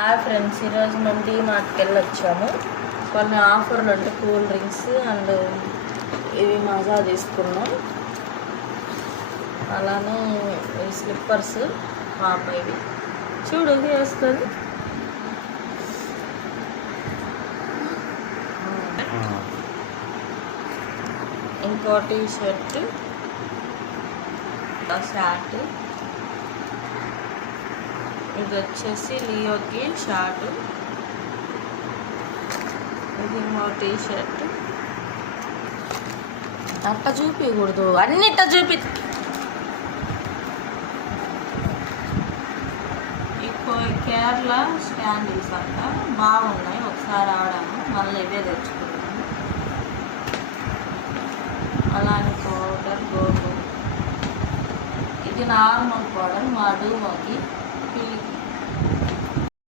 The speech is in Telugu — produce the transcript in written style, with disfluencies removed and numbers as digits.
హాయ్ ఫ్రెండ్స్, ఈరోజు మేము డీమార్ట్కి వెళ్ళొచ్చాము. కొన్ని ఆఫర్లు ఉంటే కూల్ డ్రింక్స్ అండ్ ఇవి మజా తీసుకున్నాం. అలానే ఈ స్లిప్పర్స్ మా అబ్బాయివి చూడు వేస్తుంది. ఇంకో టీ షర్ట్, షార్ట్, ఇది వచ్చేసి లియోకి షార్ట్, ఇది ఇంకో టీ షర్ట్. అట్ట చూపించకూడదు, అన్నిట చూపి. కేరళ స్టాండిల్స్ అంట బాగున్నాయి, ఒకసారి ఆడాము, మళ్ళీ ఇవే తెచ్చుకున్నాము. అలానే పౌడర్ గోల్డ్, ఇది నార్మల్ పౌడర్ మా డూమోకి పిల్లికి